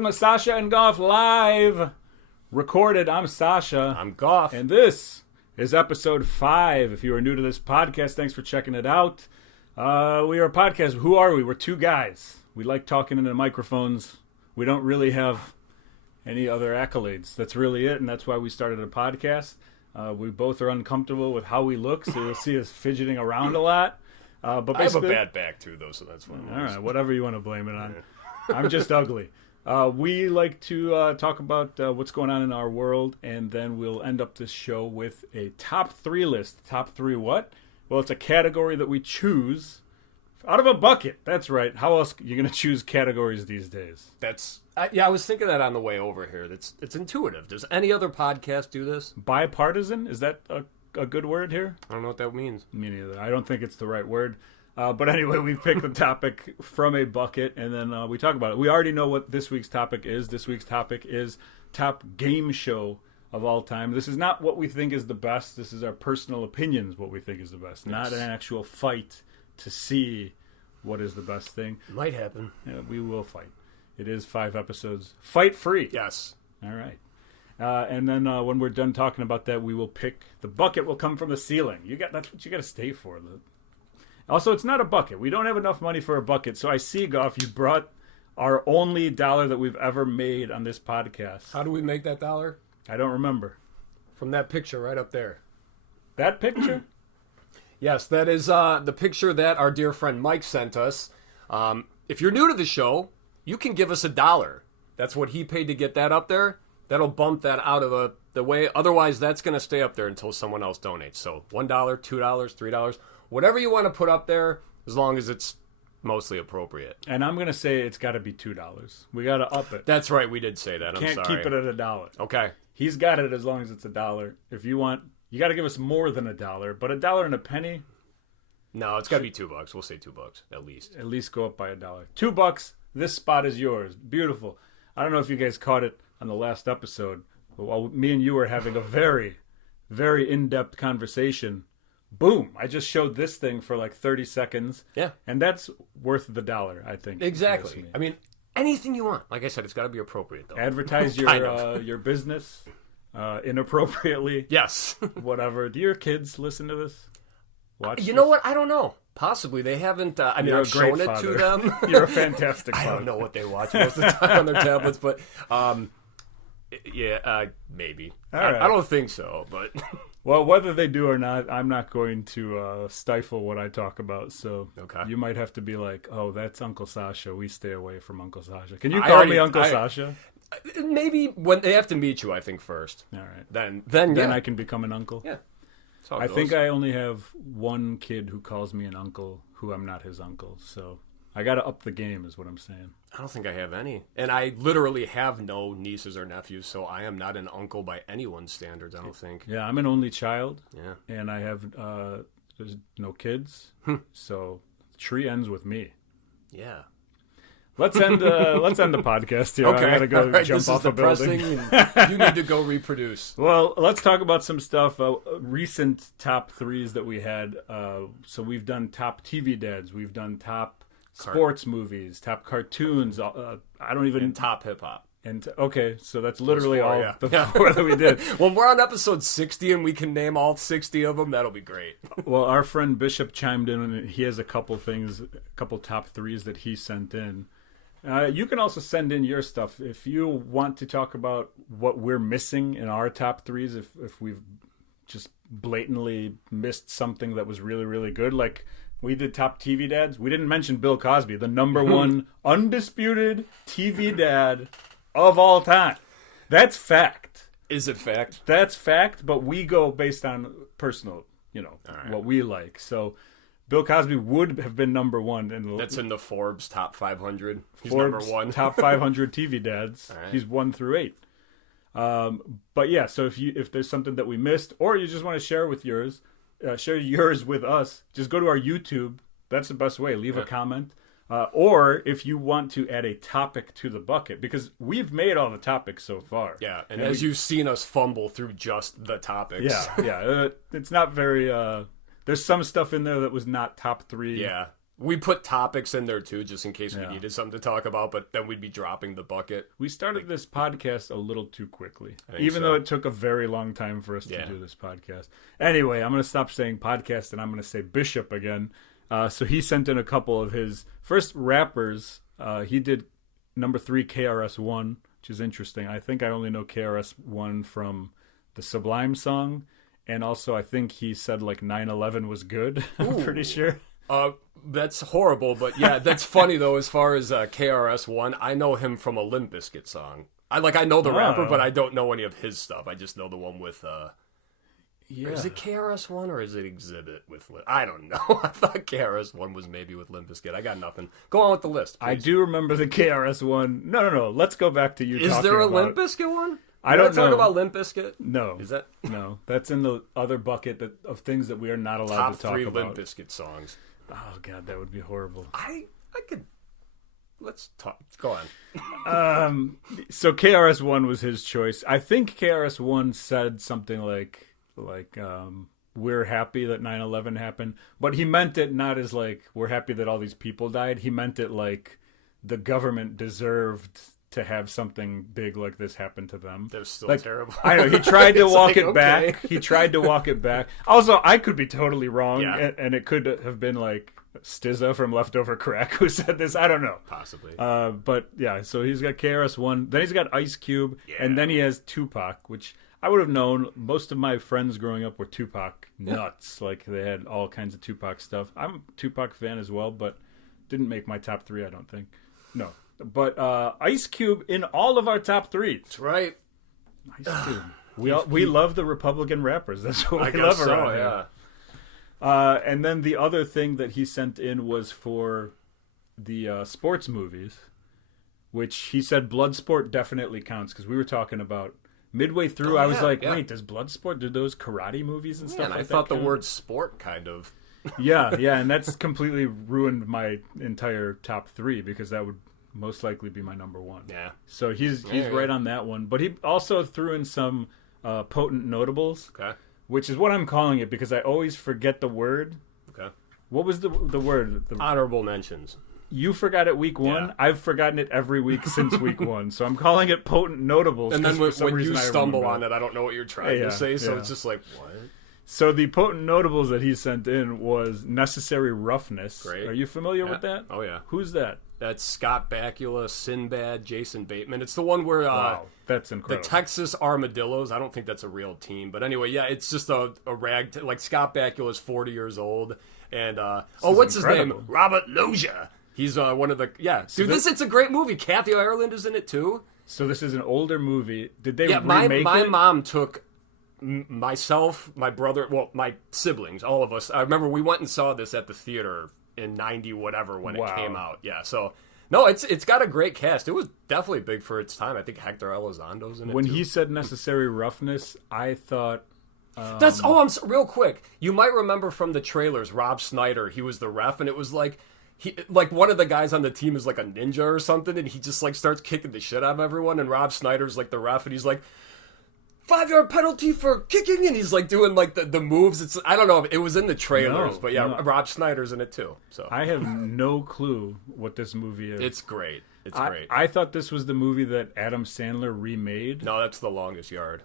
Welcome to Sasha and Goff Live. Recorded. I'm Sasha. I'm Goff. And this is episode 5. If you are new to this podcast, thanks for checking it out. We are a podcast. Who are we? We're two guys. We like talking into microphones. We don't really have any other accolades. That's really it, and that's why we started a podcast. We both are uncomfortable with how we look, so you'll see us fidgeting around a lot. But I have a bad back, too, though, so that's what it was. All right, whatever you want to blame it on. I'm just ugly. We like to talk about what's going on in our world, and then we'll end up this show with a top 3 list. Top 3 what? Well, it's a category that we choose out of a bucket. That's right. How else are you going to choose categories these days? I was thinking that on the way over here. It's intuitive. Does any other podcast do this? Bipartisan? Is that a good word here? I don't know what that means. Me neither. I don't think it's the right word. But anyway, we pick the topic from a bucket, and then we talk about it. We already know what this week's topic is. This week's topic is top game show of all time. This is not what we think is the best. This is our personal opinions, what we think is the best. Yes. Not an actual fight to see what is the best thing. It might happen. Yeah, we will fight. It is 5 episodes. Fight free. Yes. All right. And then when we're done talking about that, we will pick. The bucket will come from the ceiling. That's what you got to stay for. Also, it's not a bucket. We don't have enough money for a bucket. So I see, Goff, you brought our only dollar that we've ever made on this podcast. How do we make that dollar? I don't remember. From that picture right up there. That picture? Yes, that is the picture that our dear friend Mike sent us. If you're new to the show, you can give us $1. That's what he paid to get that up there. That'll bump that out of the way. Otherwise, that's going to stay up there until someone else donates. So $1, $2, $3, whatever you want to put up there, as long as it's mostly appropriate. And I'm going to say it's got to be $2. We got to up it. That's right. We did say that. I'm Can't sorry. keep it at $1. Okay. He's got it as long as it's $1. If you want, you got to give us more than $1. But $1 and a penny? No, it's got to be $2. We'll say $2 at least. At least go up by $1. $2. This spot is yours. Beautiful. I don't know if you guys caught it on the last episode, but while me and you were having a very, very in-depth conversation, boom, I just showed this thing for like 30 seconds. Yeah. And that's worth the $1, I think. Exactly. I mean, anything you want. Like I said, it's got to be appropriate, though. Advertise your business inappropriately. Yes. Whatever. Do your kids listen to this? Watch You know what? I don't know. Possibly. They haven't... I mean, I've shown it to them. You're a fantastic father. I don't know what they watch most of the time on their tablets, but... maybe. Right. I don't think so, but... Well, whether they do or not, I'm not going to stifle what I talk about. So okay. You might have to be like, oh, that's Uncle Sasha. We stay away from Uncle Sasha. Can you call me Uncle Sasha? Maybe when they have to meet you, I think, first. All right. Then yeah. I can become an uncle? Yeah. I think I only have one kid who calls me an uncle who I'm not his uncle. So I got to up the game is what I'm saying. I don't think I have any. And I literally have no nieces or nephews, so I am not an uncle by anyone's standards, I don't think. Yeah, I'm an only child. Yeah. And I have there's no kids. So the tree ends with me. Yeah. Let's end the podcast here. Okay. I gotta go jump off a building. You need to go reproduce. Well, let's talk about some stuff. Recent top 3s that we had. So we've done top TV dads. We've done top sports movies, top cartoons. I don't even and top hip hop. And okay, so that's literally the 4 that we did. When we're on episode 60 and we can name all 60 of them, that'll be great. Well, our friend Bishop chimed in, and he has a couple top 3s that he sent in. You can also send in your stuff if you want to talk about what we're missing in our top 3s. If we've just blatantly missed something that was really, really good, like we did top TV dads. We didn't mention Bill Cosby, the number one undisputed TV dad of all time. That's fact. Is it fact? That's fact, but we go based on personal, what we like. So Bill Cosby would have been number 1. That's in the Forbes top 500. He's Forbes number 1. top 500 TV dads. Right. He's 1 through 8. But yeah, so if there's something that we missed, or you just want to share yours with us, just go to our YouTube. That's the best way. Leave a comment. Or if you want to add a topic to the bucket, because we've made all the topics so far. Yeah, and as you've seen us fumble through just the topics. Yeah. It's not very... there's some stuff in there that was not top 3. Yeah. We put topics in there too, just in case we Yeah. needed something to talk about, but then we'd be dropping the bucket. We started this podcast a little too quickly, think even so. though it took a very long time for us to do this podcast. Anyway, I'm going to stop saying podcast and I'm going to say Bishop again. So he sent in a couple of his first rappers. He did number 3 KRS-One, which is interesting. I think I only know KRS-One from the Sublime song. And also, I think he said like 9/11 was good. I'm pretty sure. That's horrible, but yeah, that's funny though. As far as KRS-One, I know him from a Limp Bizkit song. I know the rapper, but I don't know any of his stuff. I just know the one with. Is it KRS-One or is it Exhibit with? I don't know. I thought KRS-One was maybe with Limp Bizkit. I got nothing. Go on with the list, please. I do remember the KRS-One. No. Let's go back to you. Is there a Limp Bizkit one? I don't know. Talk about Limp Bizkit? No. Is that no? That's in the other bucket of things that we are not allowed to talk top 3 about. Limp Bizkit songs? Oh God, that would be horrible. I could. Let's talk. Go on. So KRS-One was his choice. I think KRS-One said something like we're happy that 9/11 happened, but he meant it not as like we're happy that all these people died. He meant it like the government deserved to have something big like this happen to them. They're still like, terrible. I know, he tried to walk it okay. back. He tried to walk it back. Also, I could be totally wrong, Yeah. and it could have been like Stizza from Leftover Crack who said this. I don't know. Possibly. But yeah, so he's got KRS-One, then he's got Ice Cube, and then he has Tupac, which I would have known. Most of my friends growing up were Tupac nuts. Like, they had all kinds of Tupac stuff. I'm a Tupac fan as well, but didn't make my top 3, I don't think. No. But Ice Cube in all of our top 3. That's right. Ice Cube. We love the Republican rappers. That's what we love around here. And then the other thing that he sent in was for the sports movies, which he said Bloodsport definitely counts, because we were talking about midway through. I was like, wait, does Bloodsport do those karate movies and stuff? And like I thought that the word sport kind of. yeah, and that's completely ruined my entire top 3, because that would most likely be my number 1. Yeah. So he's right on that one, but he also threw in some potent notables. Okay. Which is what I'm calling it, because I always forget the word. Okay. What was the word? Honorable mentions. You forgot it week 1. Yeah. I've forgotten it every week since week 1. So I'm calling it potent notables. And then when you I stumble remember on it, I don't know what you're trying to say. So yeah. it's just like, what? So the potent notables that he sent in was Necessary Roughness. Great. Are you familiar with that? Oh, yeah. Who's that? That's Scott Bakula, Sinbad, Jason Bateman. It's the one where Wow, that's the incredible. Texas Armadillos. I don't think that's a real team, but anyway, yeah, it's just a rag. Like Scott Bakula is 40 years old, and what's his name? Robert Loggia. He's one of the it's a great movie. Kathy Ireland is in it too. So this is an older movie. Did they remake it? My mom took myself, my brother, my siblings, all of us. I remember we went and saw this at the theater in 90 whatever when it came out. Yeah, so no, it's got a great cast. It was definitely big for its time. I think Hector Elizondo's in it When too. he said Necessary Roughness, I thought real quick. You might remember from the trailers, Rob Snyder, he was the ref, and it was like one of the guys on the team is like a ninja or something, and he just like starts kicking the shit out of everyone, and Rob Snyder's like the ref, and he's like, 5-yard penalty for kicking, and he's like doing like the moves. I don't know if it was in the trailers, but Rob Snyder's in it too. So I have no clue what this movie is. It's great. It's great. I thought this was the movie that Adam Sandler remade. No, that's The Longest Yard.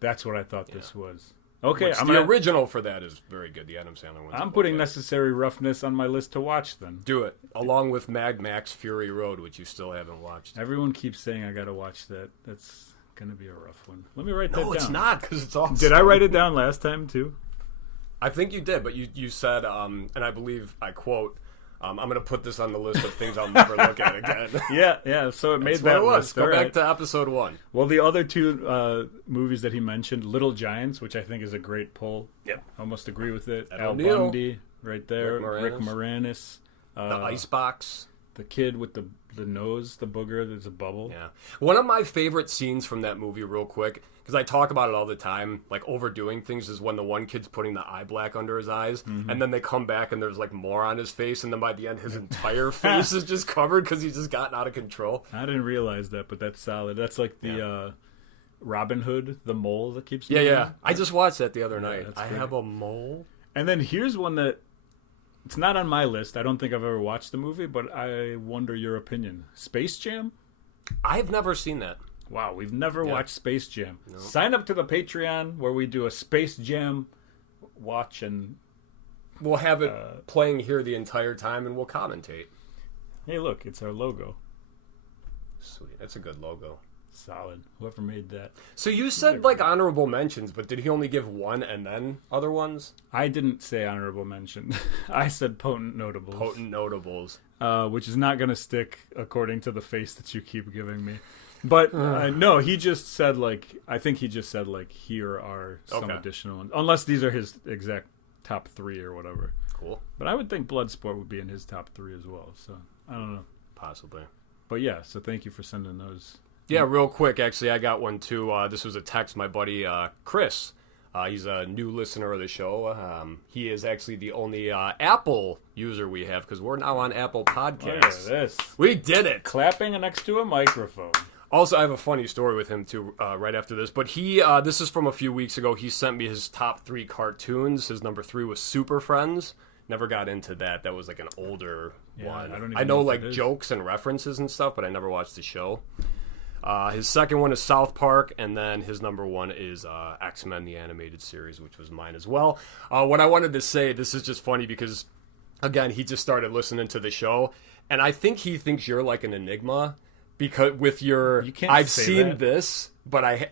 That's what I thought this was. Okay, the original for that is very good. The Adam Sandler one. I'm putting Necessary Roughness on my list to watch then. Do it along with Mad Max Fury Road, which you still haven't watched. Everyone keeps saying I got to watch that. That's gonna be a rough one. Let me write that down. No, it's not, because it's awesome. Did I write it down last time too? I think you did, but you said, and I believe I quote, I'm going to put this on the list of things I'll never look at again. Yeah. So it made That's that what it was. list. Go All back right. to episode 1. Well, the other 2 movies that he mentioned, Little Giants, which I think is a great pull. Yep. Almost agree with it. Ed Al O'Neill. Bundy, right there. Rick Moranis. The Icebox. The kid with the nose, the booger, there's a bubble. Yeah. One of my favorite scenes from that movie, real quick, because I talk about it all the time, like overdoing things, is when the one kid's putting the eye black under his eyes, and then they come back and there's like more on his face, and then by the end his entire face is just covered because he's just gotten out of control. I didn't realize that, but that's solid. That's like the Robin Hood, the mole that keeps Yeah. I just watched that the other night. that's I great. have a mole. And then here's one that It's not on my list. I don't think I've ever watched the movie, but I wonder your opinion. Space Jam? I've never seen that. Wow, we've never watched Space Jam. No. Sign up to the Patreon where we do a Space Jam watch, and we'll have it playing here the entire time, and we'll commentate. Hey, look, it's our logo. Sweet, that's a good logo. Solid. Whoever made that. So you said like honorable mentions, but did he only give one and then other ones? I didn't say honorable mention. I said potent notables. Potent notables. Which is not going to stick according to the face that you keep giving me. But no, he just said like, I think he just said like, here are some additional ones. Unless these are his exact top 3 or whatever. Cool. But I would think Bloodsport would be in his top 3 as well. So I don't know. Possibly. But yeah, so thank you for sending those. Yeah, real quick, actually, I got one too. This was a text my buddy Chris. He's a new listener of the show. He is actually the only Apple user we have because we're now on Apple Podcasts. Look at this. We did it. Clapping next to a microphone. Also, I have a funny story with him too right after this. But he, this is from a few weeks ago. He sent me his top 3 cartoons. His number 3 was Super Friends. Never got into that. That was like an older one. I know like jokes and references and stuff, but I never watched the show. His second one is South Park, and then his number 1 is X-Men, the animated series, which was mine as well. What I wanted to say, this is just funny because, again, he just started listening to the show, and I think he thinks you're like an enigma because with your, I've seen this, but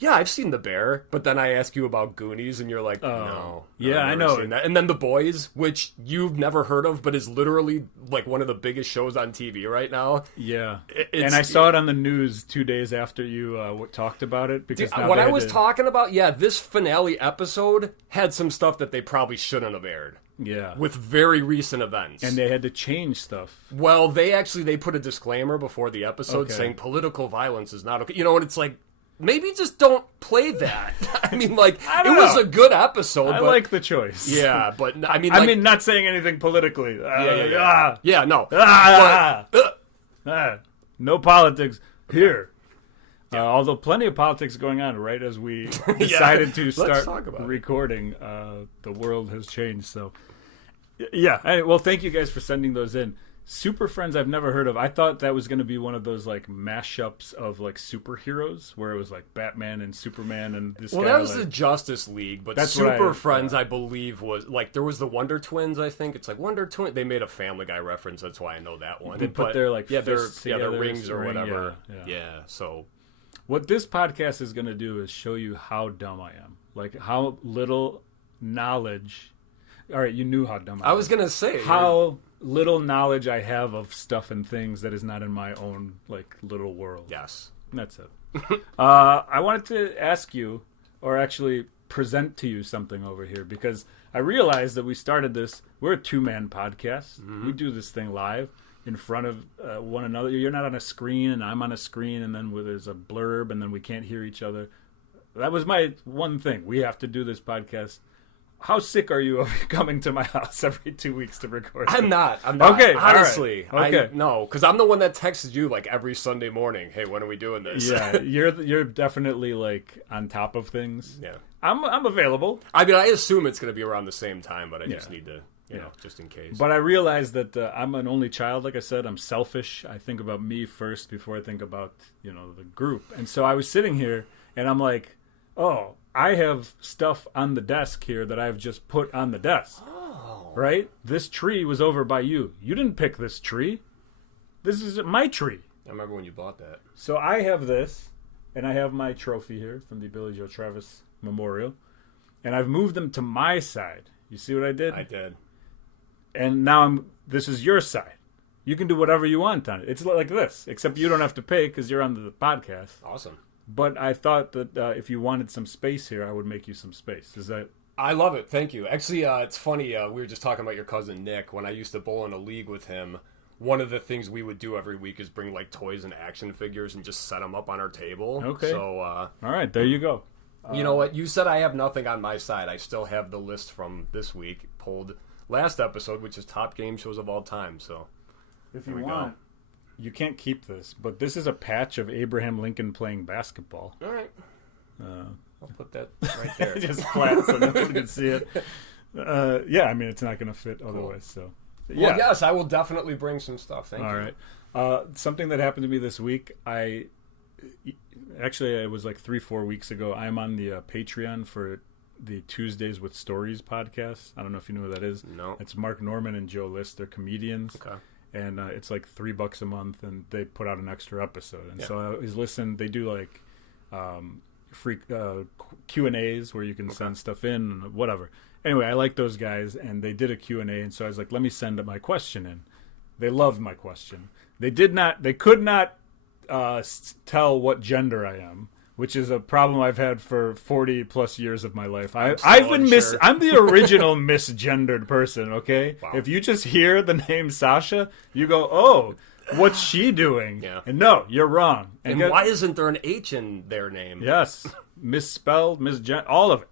yeah, I've seen The Bear, but then I ask you about Goonies, and you're like, no. Yeah, I know. That. And then The Boys, which you've never heard of, but is literally like one of the biggest shows on TV right now. Yeah. And I saw it on the news 2 days after you talked about it. Because what I was talking about, this finale episode had some stuff that they probably shouldn't have aired. Yeah. With very recent events. And they had to change stuff. Well, they put a disclaimer before the episode saying political violence is not okay. You know, and it's like, maybe just don't play that. I mean, like, it was a good episode. I like the choice. Yeah, but I mean, like, not saying anything politically. Yeah, no. No politics here. Although plenty of politics going on right as we decided to start recording. The world has changed. So, yeah. Well, thank you guys for sending those in. Super Friends I've never heard of. I thought that was going to be one of those like mashups of like superheroes where it was like Batman and Superman and this guy. Well, that was the Justice League, but Super Friends I believe was like there was the Wonder Twins, I think. It's like Wonder Twin. They made a Family Guy reference, that's why I know that one. They put their like their rings or whatever. Yeah, so what this podcast is going to do is show you how dumb I am. Like how little knowledge. All right, you knew how dumb I was. I was going to say how little knowledge I have of stuff and things that is not in my own like little world. Yes. That's it. I wanted to ask you, or actually present to you something over here, because I realized that we started this, we're a 2-man podcast. Mm-hmm. We do this thing live in front of one another. You're not on a screen and I'm on a screen, and then there's a blurb and then we can't hear each other. That was my one thing. We have to do this podcast. How sick are you of coming to my house every 2 weeks to record? I'm not. Okay, honestly. Right. Okay. No, because I'm the one that texts you like every Sunday morning. Hey, when are we doing this? Yeah, you're definitely like on top of things. Yeah, I'm available. I mean, I assume it's going to be around the same time, but I just need to, you know, just in case. But I realized that I'm an only child. Like I said, I'm selfish. I think about me first before I think about the group. And so I was sitting here and I'm like, oh, I have stuff on the desk here that I've just put on the desk. Oh. Right? This tree was over by you. You didn't pick this tree. This is my tree. I remember when you bought that. So I have this, and I have my trophy here from the Billy Joe Travis Memorial, and I've moved them to my side. You see what I did? I did. And now this is your side. You can do whatever you want on it. It's like this, except you don't have to pay because you're on the podcast. Awesome. But I thought that if you wanted some space here, I would make you some space. Is that... I love it. Thank you. Actually, it's funny. We were just talking about your cousin Nick. When I used to bowl in a league with him, one of the things we would do every week is bring like toys and action figures and just set them up on our table. Okay. So, all right, there you go. You know what? You said I have nothing on my side. I still have the list from this week pulled last episode, which is top game shows of all time. So, if you want... You can't keep this, but this is a patch of Abraham Lincoln playing basketball. All right. I'll put that right there. Just flat so no one can see it. Yeah, I mean, it's not going to fit otherwise. So, yeah. Well, yes, I will definitely bring some stuff. Thank you. All right. Something that happened to me this week. Actually, it was like 3-4 weeks ago. I'm on the Patreon for the Tuesdays with Stories podcast. I don't know if you know who that is. No. It's Mark Norman and Joe List. They're comedians. Okay. And it's like $3 a month, and they put out an extra episode. And so I always listen. They do like free Q&As where you can send stuff in and whatever. Anyway, I like those guys, and they did a Q&A, and so I was like, let me send my question in. They loved my question. They could not tell what gender I am, which is a problem I've had for 40 plus years of my life. I'm the original misgendered person, okay? Wow. If you just hear the name Sasha, you go, oh, what's she doing? Yeah. And no, you're wrong. And why isn't there an H in their name? Yes. Misspelled, all of it.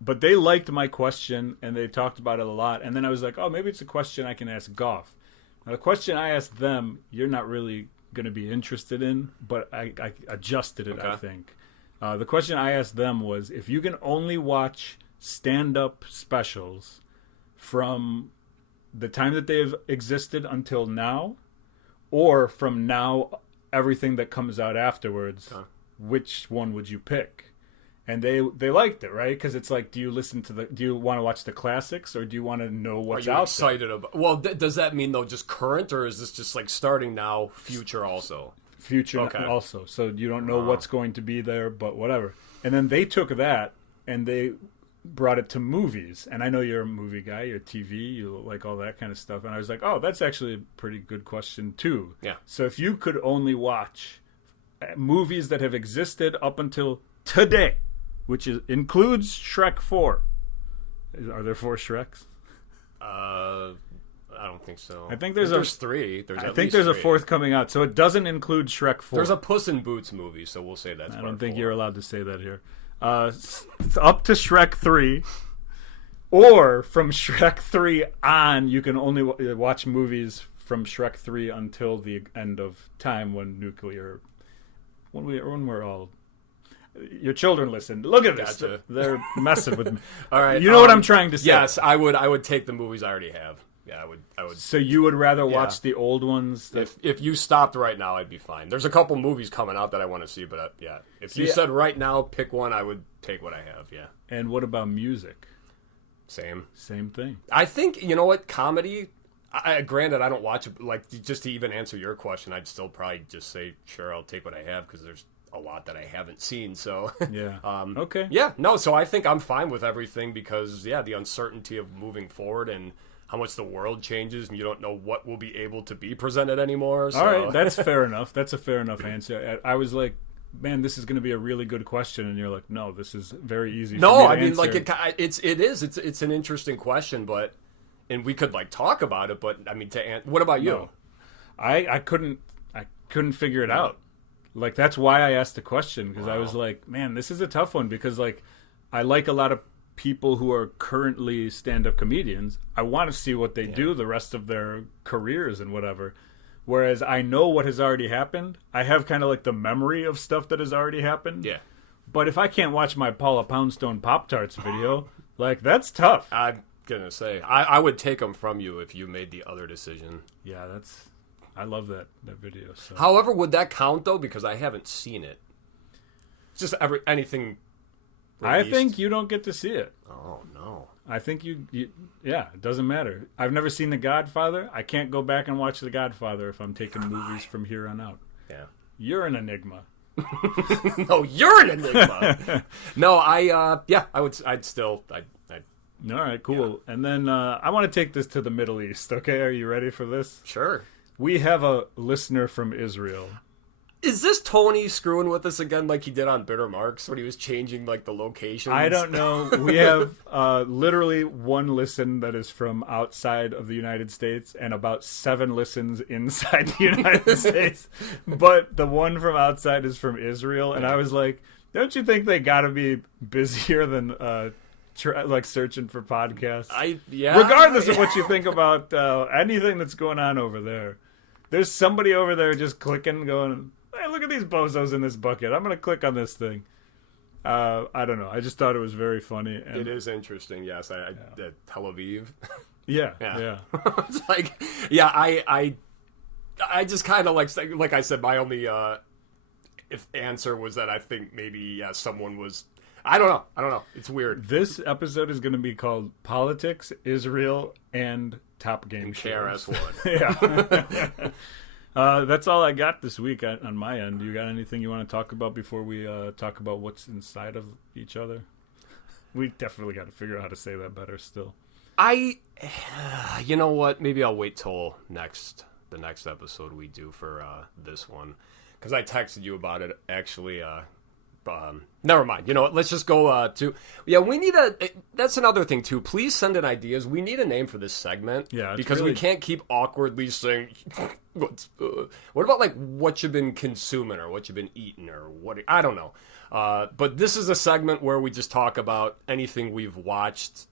But they liked my question, and they talked about it a lot. And then I was like, oh, maybe it's a question I can ask Goff. Now, the question I asked them, you're not really going to be interested in, but I adjusted it, I think. The question I asked them was, if you can only watch stand-up specials from the time that they've existed until now, or from now, everything that comes out afterwards, which one would you pick? And they liked it, right? Because it's like, do you want to watch the classics, or do you want to know what's out there? Are you excited about? Well, does that mean though just current, or is this just like starting now, future also? Future also. So you don't know what's going to be there, but whatever. And then they took that and they brought it to movies. And I know you're a movie guy, you're TV, you like all that kind of stuff. And I was like, oh, that's actually a pretty good question too. Yeah. So if you could only watch movies that have existed up until today, which includes Shrek 4. Are there 4 Shreks? I don't think so. I think there's 3. I think there's 3. a 4th coming out, so it doesn't include Shrek 4. There's a Puss in Boots movie, so we'll say that's. I don't think you're allowed to say that here. It's up to Shrek 3, or from Shrek 3 on, you can only watch movies from Shrek 3 until the end of time when we're all. Your children listen. Look at this. Gotcha. They're messing with me. All right. You know what I'm trying to say. Yes, I would take the movies I already have. Yeah, I would. So you would rather watch the old ones? If you stopped right now, I'd be fine. There's a couple movies coming out that I want to see, but if you said right now, pick one, I would take what I have. Yeah. And what about music? Same thing. I think, you know what, comedy. Granted, I don't watch it. Like, just to even answer your question, I'd still probably just say, sure, I'll take what I have, because there's a lot that I haven't seen. So yeah. Okay. Yeah. No. So I think I'm fine with everything, because the uncertainty of moving forward and how much the world changes, and you don't know what will be able to be presented anymore. So. All right, that's fair enough. That's a fair enough answer. I was like, man, this is going to be a really good question, and you're like, no, this is very easy. No, for me to I mean, answer. it's an interesting question, but and we could like talk about it, but I mean, what about you? No. I couldn't figure it out. Like, that's why I asked the question, because I was like, man, this is a tough one, because like I like a lot of people who are currently stand-up comedians. I want to see what they do the rest of their careers and whatever. Whereas I know what has already happened. I have kind of like the memory of stuff that has already happened. Yeah. But if I can't watch my Paula Poundstone Pop-Tarts video, like, that's tough. I'm gonna say I would take them from you if you made the other decision. Yeah, I love that video. So. However, would that count though? Because I haven't seen it. It's just anything. Released. I think you don't get to see it. Oh no! I think you it doesn't matter. I've never seen The Godfather. I can't go back and watch The Godfather if I'm taking movies from here on out. Yeah, you're an enigma. No, you're an enigma. No, I would. I'd still. All right, cool. Yeah. And then I want to take this to the Middle East. Okay, are you ready for this? Sure. We have a listener from Israel. Is this Tony screwing with us again like he did on Bitter Marks when he was changing like the locations? I don't know. We have literally one listen that is from outside of the United States and about 7 listens inside the United States. But the one from outside is from Israel. And I was like, don't you think they got to be busier than like searching for podcasts? Regardless of what you think about anything that's going on over there. There's somebody over there just clicking, going, hey, look at these bozos in this bucket. I'm going to click on this thing. I don't know. I just thought it was very funny. And, It is interesting. Yes, Tel Aviv. yeah. It's like, yeah, I just kind of like I said, my only answer was that I think maybe someone was. I don't know. It's weird. This episode is going to be called Politics, Israel, and Top Game And shows. KRS-One. Yeah. That's all I got this week on my end. You got anything you want to talk about before we talk about what's inside of each other? We definitely got to figure out how to say that better still. You know what? Maybe I'll wait till the next episode we do for this one, because I texted you about it actually. Never mind. You know what? Let's just go to. Yeah, we need that's another thing too. Please send in ideas. We need a name for this segment. Yeah, because really... we can't keep awkwardly saying. What about like what you've been consuming or what you've been eating or what? I don't know. But this is a segment where we just talk about anything we've watched,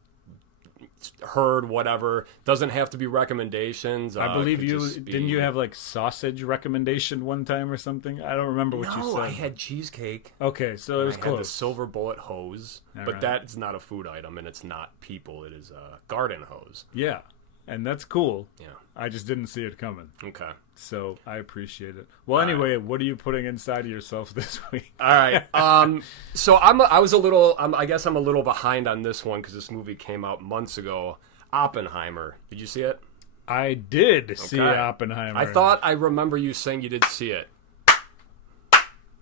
heard, whatever. Doesn't have to be recommendations. I believe didn't you have like sausage recommendation one time or something? I don't remember what you said. No, I had cheesecake. Okay, so it was close. I had the silver bullet hose, but that's not a food item and it's not people. It is a garden hose. Yeah, and that's cool. Yeah, I just didn't see it coming. Okay, so I appreciate it. Well, anyway, what are you putting inside of yourself this week? All right. So I guess I'm a little behind on this one because this movie came out months ago. Oppenheimer. Did you see it? I did see Oppenheimer. I thought I remember you saying you did see it.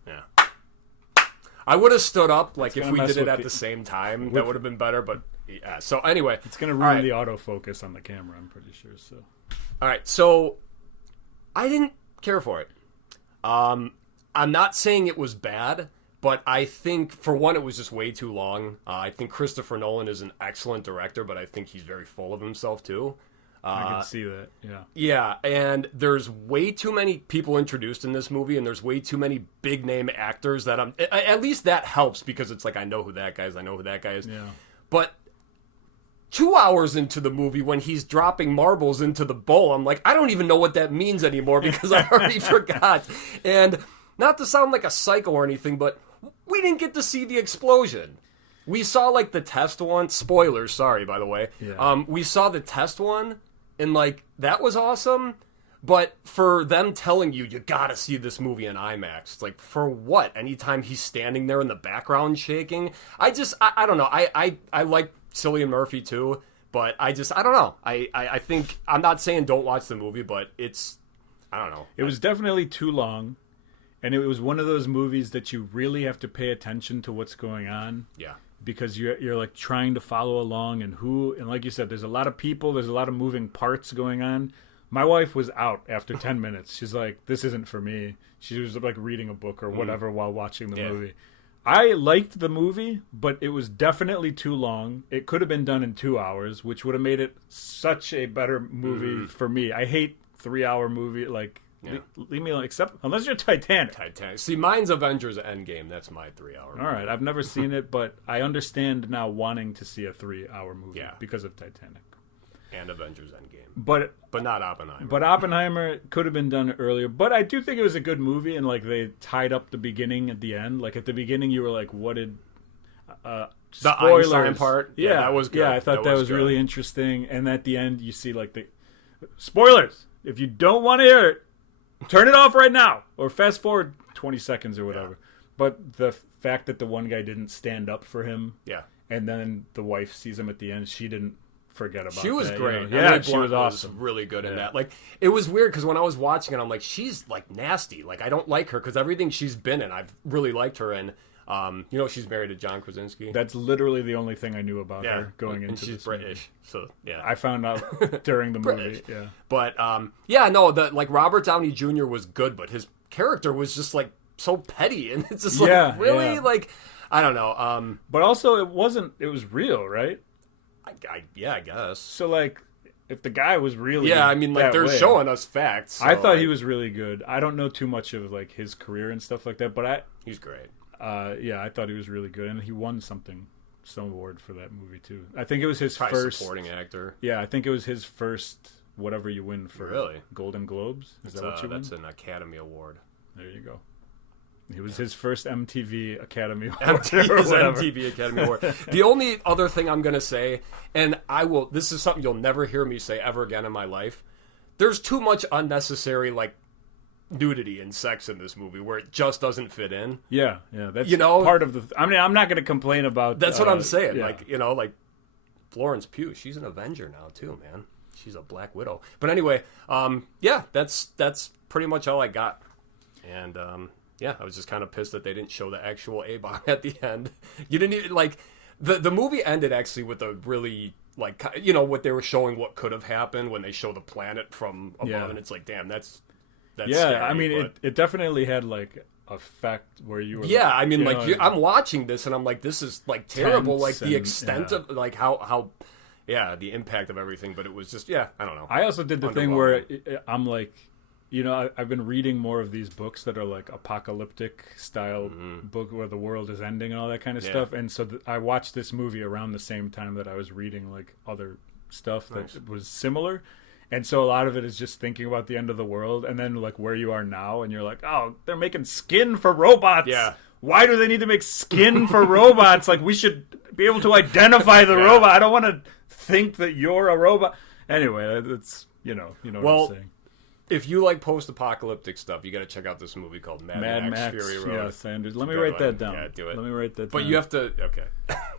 Yeah. I would have stood up like if we did it at the same time. That would have been better. But yeah. So anyway, it's gonna ruin the autofocus on the camera. I'm pretty sure. So. All right. So I didn't care for it. I'm not saying it was bad, but I think, for one, it was just way too long. I think Christopher Nolan is an excellent director, but I think he's very full of himself, too. I can see that, yeah. Yeah, and there's way too many people introduced in this movie, and there's way too many big-name actors that at least that helps, because it's like, I know who that guy is, Yeah. But 2 hours into the movie, when he's dropping marbles into the bowl, I'm like, I don't even know what that means anymore because I already forgot. And not to sound like a psycho or anything, but we didn't get to see the explosion. We saw like the test one. Spoilers, sorry, by the way. Yeah. We saw the test one, and like that was awesome. But for them telling you gotta see this movie in IMAX, like for what? Anytime he's standing there in the background shaking, I don't know. I like Cillian Murphy too, but I don't know. I think, I'm not saying don't watch the movie, but I don't know. It was definitely too long, and it was one of those movies that you really have to pay attention to what's going on. Yeah. Because you're like trying to follow along, and like you said, there's a lot of people, there's a lot of moving parts going on. My wife was out after 10 minutes. She's like, this isn't for me. She was like reading a book or whatever while watching the movie. I liked the movie, but it was definitely too long. It could have been done in 2 hours, which would have made it such a better movie for me. I hate 3-hour movie. Like, leave me alone, except unless you're Titanic. See, mine's Avengers Endgame. That's my 3-hour movie. All right, I've never seen it, but I understand now wanting to see a 3-hour movie because of Titanic. And Avengers Endgame. But not Oppenheimer. But Oppenheimer could have been done earlier. But I do think it was a good movie, and like they tied up the beginning at the end. Like at the beginning, you were like, "What did?" The spoilers. Einstein part. Yeah, that was good. Yeah, I thought that was really interesting. And at the end, you see like the spoilers. If you don't want to hear it, turn it off right now, or fast forward 20 seconds or whatever. Yeah. But the fact that the one guy didn't stand up for him, and then the wife sees him at the end, she didn't forget about. She was great. You know? Yeah, she was awesome. Really good in that. Like, it was weird because when I was watching it, I'm like, she's like nasty. Like, I don't like her because everything she's been in, I've really liked her in. You know, she's married to John Krasinski. That's literally the only thing I knew about her going into. And she's this British, movie. so yeah. I found out during the movie. Yeah, but like Robert Downey Jr. was good, but his character was just like so petty, and it's just like really like I don't know. But also, it wasn't. It was real, right? I guess. So, like, if the guy was really I mean, like, they're showing us facts. So I thought he was really good. I don't know too much of, like, his career and stuff like that, but he's great. I thought he was really good, and he won some award for that movie, too. I think it was his first... supporting actor. Yeah, I think it was his first whatever you win for really? Golden Globes. Is that what you win? That's an Academy Award. There you go. He was his first MTV Academy Award. MTV's MTV Academy Award. The only other thing I'm going to say, and this is something you'll never hear me say ever again in my life. There's too much unnecessary, like, nudity and sex in this movie where it just doesn't fit in. Yeah. That's part of the... I mean, I'm not going to complain about... That's what I'm saying. Yeah. Like, like Florence Pugh, she's an Avenger now, too, man. She's a Black Widow. But anyway, that's pretty much all I got. And, I was just kind of pissed that they didn't show the actual A-bomb at the end. You didn't even, like, the movie ended actually with a really, like, what they were showing what could have happened when they show the planet from above, and it's like, damn, that's scary, I mean, it definitely had, like, effect where you were... Yeah, I mean, I'm watching this, and I'm like, this is, like, terrible, like, the extent of, like, how the impact of everything, but it was just, I don't know. I also did the thing where I'm like... I've been reading more of these books that are like apocalyptic style book where the world is ending and all that kind of stuff. And so I watched this movie around the same time that I was reading like other stuff that was similar. And so a lot of it is just thinking about the end of the world and then like where you are now. And you're like, oh, they're making skin for robots. Yeah. Why do they need to make skin for robots? Like we should be able to identify the robot. I don't want to think that you're a robot. Anyway, it's, you know what I'm saying. If you like post-apocalyptic stuff, you got to check out this movie called Mad Max Fury Road. Yeah, Sanders. Let me write that down. Yeah, do it. Let me write that down. But you have to... Okay.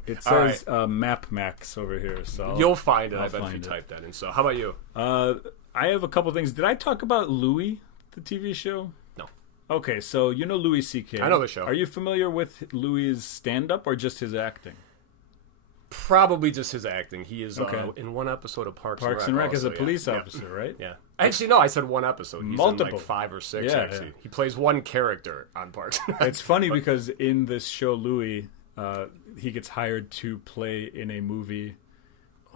It says Map Max over here. So you'll find it. I bet if you type that in. So how about you? I have a couple things. Did I talk about Louis, the TV show? No. Okay, so you know Louis C.K. I know the show. Are you familiar with Louis' stand-up or just his acting? Probably just his acting. He is in one episode of Parks and Rec as a police officer, right? Yeah. Actually, no, I said one episode. He's multiple. In like 5 or 6, actually. Yeah. He plays one character on Parks and Rec. It's funny because in this show, Louis, he gets hired to play in a movie.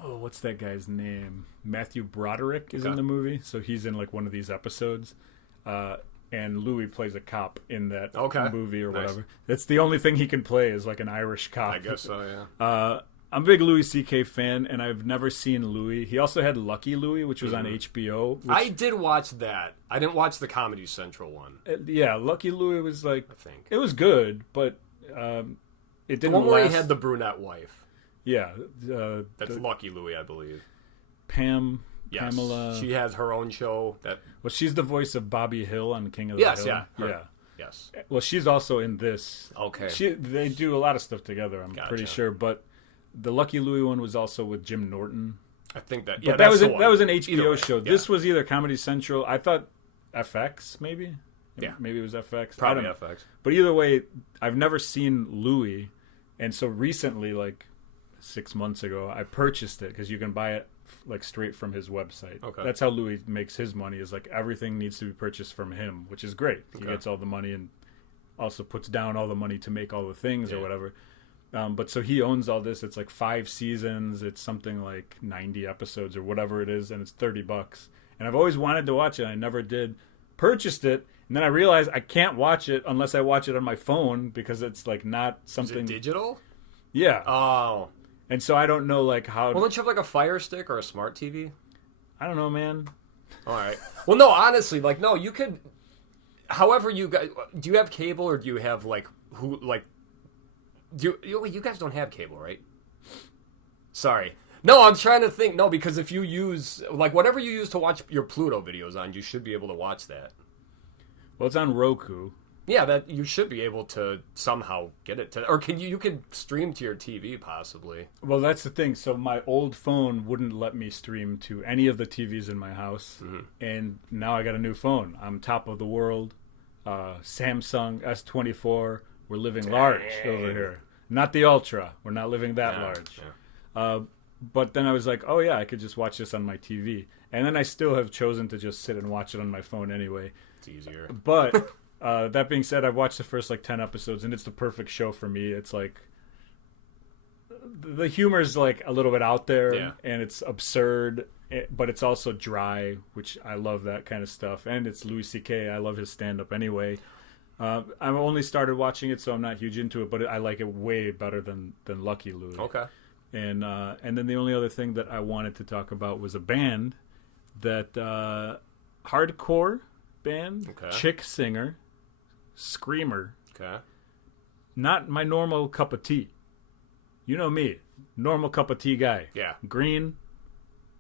Oh, what's that guy's name? Matthew Broderick is in the movie. So he's in like one of these episodes. And Louis plays a cop in that movie or whatever. That's the only thing he can play is like an Irish cop. I guess so, yeah. I'm a big Louis C.K. fan, and I've never seen Louis. He also had Lucky Louie, which was on HBO. I did watch that. I didn't watch the Comedy Central one. Lucky Louie was like... I think. It was good, but it didn't The one where he had the brunette wife. Yeah. That's Lucky Louie, I believe. Pamela... She has her own show. Well, she's the voice of Bobby Hill on King of the Hill. Yeah. Yes. Well, she's also in this. Okay. They do a lot of stuff together, I'm pretty sure, but... The Lucky Louie one was also with Jim Norton. I think that. Yeah, that was an HBO show. Yeah. This was either Comedy Central. I thought FX maybe. Yeah, maybe it was FX. Probably FX. But either way, I've never seen Louis, and so recently, like 6 months ago, I purchased it because you can buy it like straight from his website. Okay, that's how Louis makes his money. Is like everything needs to be purchased from him, which is great. He gets all the money and also puts down all the money to make all the things or whatever. But so he owns all this. It's like 5 seasons. It's something like 90 episodes or whatever it is, and it's $30. And I've always wanted to watch it. I never did. Purchased it, and then I realized I can't watch it unless I watch it on my phone because it's like not something. Is it digital? Yeah. Oh. And so I don't know like how. Well, don't you have like a Fire Stick or a smart TV? I don't know, man. All right. Well, no, honestly, like no, you could. However, you guys, do you have cable or do you have like who like? You guys don't have cable, right? Sorry. No, I'm trying to think. No, because if you use... Like, whatever you use to watch your Pluto videos on, you should be able to watch that. Well, it's on Roku. Yeah, that you should be able to somehow get it to... Or you could stream to your TV, possibly. Well, that's the thing. So my old phone wouldn't let me stream to any of the TVs in my house. Mm-hmm. And now I got a new phone. I'm top of the world. Samsung S24... We're living large over here. Not the Ultra. We're not living that large. Yeah. But then I was like, oh, yeah, I could just watch this on my TV. And then I still have chosen to just sit and watch it on my phone anyway. It's easier. But that being said, I've watched the first, 10 episodes, and it's the perfect show for me. It's, the humor's, a little bit out there, and it's absurd, but it's also dry, which I love that kind of stuff. And it's Louis C.K. I love his stand-up anyway. I've only started watching it, so I'm not huge into it, but I like it way better than Lucky Louie. Okay. And then the only other thing that I wanted to talk about was a band that hardcore band, chick singer, screamer. Okay. Not my normal cup of tea. You know me, normal cup of tea guy. Yeah. Green.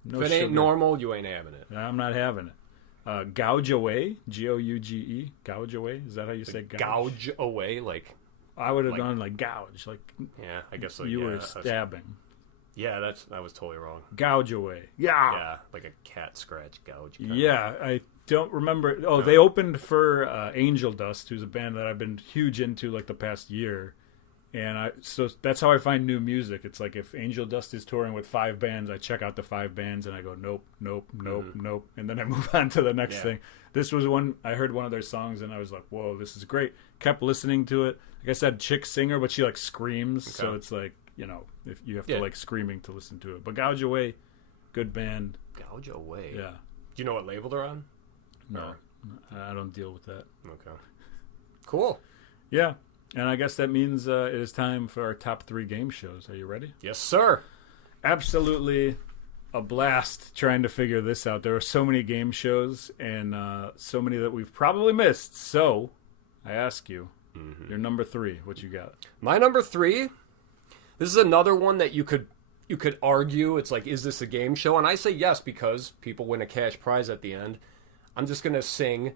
No If it sugar. ain't normal, you ain't having it. I'm not having it. Gouge away, Gouge. Gouge away. Is that how you say gouge? Gouge away, like. I would have done like gouge, like Yeah, I guess so. you were stabbing. Yeah, that was totally wrong. Gouge away. Yeah, like a cat scratch gouge. Kinda. Yeah, I don't remember. Oh, they opened for Angel Dust, who's a band that I've been huge into like the past year. And so that's how I find new music. It's like if Angel Dust is touring with 5 bands, I check out the 5 bands and I go nope, and then I move on to the next thing. This was one I heard one of their songs and I was like, whoa, this is great. Kept listening to it. Like I said, chick singer, but she like screams, so it's like if you have to like screaming to listen to it. But Gouge Away, good band. Gouge Away. Yeah. Do you know what label they're on? No, I don't deal with that. Okay. Cool. Yeah. And I guess that means it is time for our top 3 game shows. Are you ready? Yes, sir. Absolutely a blast trying to figure this out. There are so many game shows and so many that we've probably missed. So I ask you, your number 3, what you got? My number 3, this is another one that you could argue. It's like, is this a game show? And I say yes because people win a cash prize at the end. I'm just going to sing...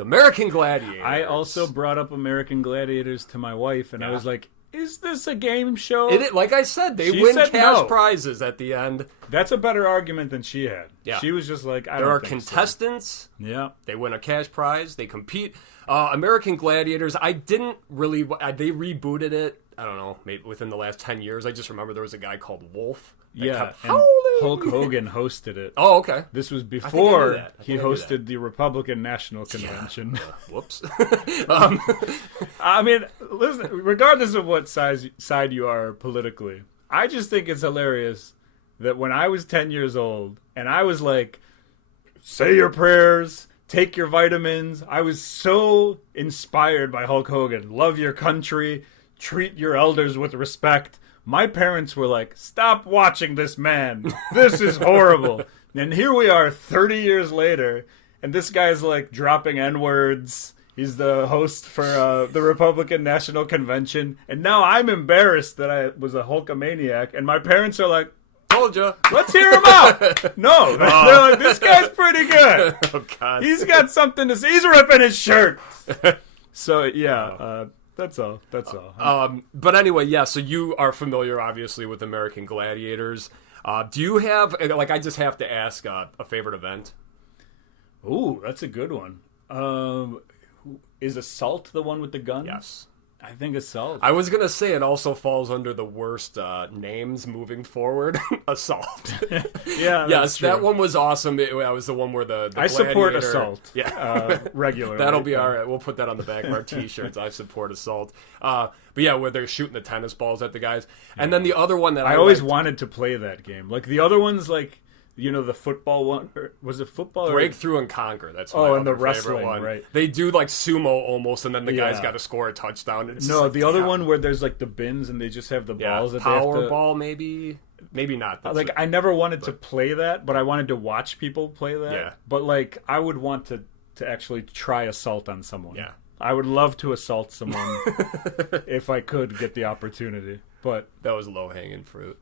American Gladiators. I also brought up American Gladiators to my wife, and I was like, is this a game show? Like I said, they She win said cash no. prizes at the end. That's a better argument than she had. Yeah. She was just like, I There don't are think so. contestants. Yeah. They win a cash prize. They compete. American Gladiators, I didn't really... They rebooted it, I don't know, maybe within the last 10 years. I just remember there was a guy called Wolf. Yeah, and howling. Hulk Hogan hosted it. Oh, okay. This was I before knew that. he hosted the Republican National Convention. Whoops. I mean, listen, regardless of what side you are politically, I just think it's hilarious that when I was 10 years old and I was like, say your prayers, take your vitamins, I was so inspired by Hulk Hogan. Love your country, treat your elders with respect. My parents were like, stop watching this man. This is horrible. And here we are 30 years later, and this guy's like dropping N-words. He's the host for the Republican National Convention. And now I'm embarrassed that I was a Hulkamaniac. And my parents are like, Told you. let's hear him out. No, they're like, this guy's pretty good. Oh, God. He's got something to say. He's ripping his shirt. So, yeah, that's all. That's all. But anyway, yeah, so you are familiar, obviously, with American Gladiators. Do you have, like, I just have to ask a favorite event? Ooh, that's a good one. Is Assault the one with the guns? Yes. I think Assault. I was going to say it also falls under the worst names moving forward. Assault. Yeah, Yes, true. that one was awesome. That was the one where the I support gladiator- Assault. Yeah. Regularly. That'll be all right. We'll put that on the back of our T-shirts. I support Assault. But yeah, where they're shooting the tennis balls at the guys. And then the other one that I always liked, wanted to play that game. Like the other ones, like the football one. Or was it football? Breakthrough and Conquer. That's my and the other favorite wrestling, one. right. They do like sumo almost, and then the guy's Yeah. got to score a touchdown. It's No, just like, the other damn. one where there's like the bins and they just have the balls that they have to. Powerball, maybe not. That's Like I never wanted to play that, but I wanted to watch people play that. Yeah. But like I would want to actually try Assault on someone. Yeah. I would love to assault someone if I could get the opportunity. But that was low hanging fruit.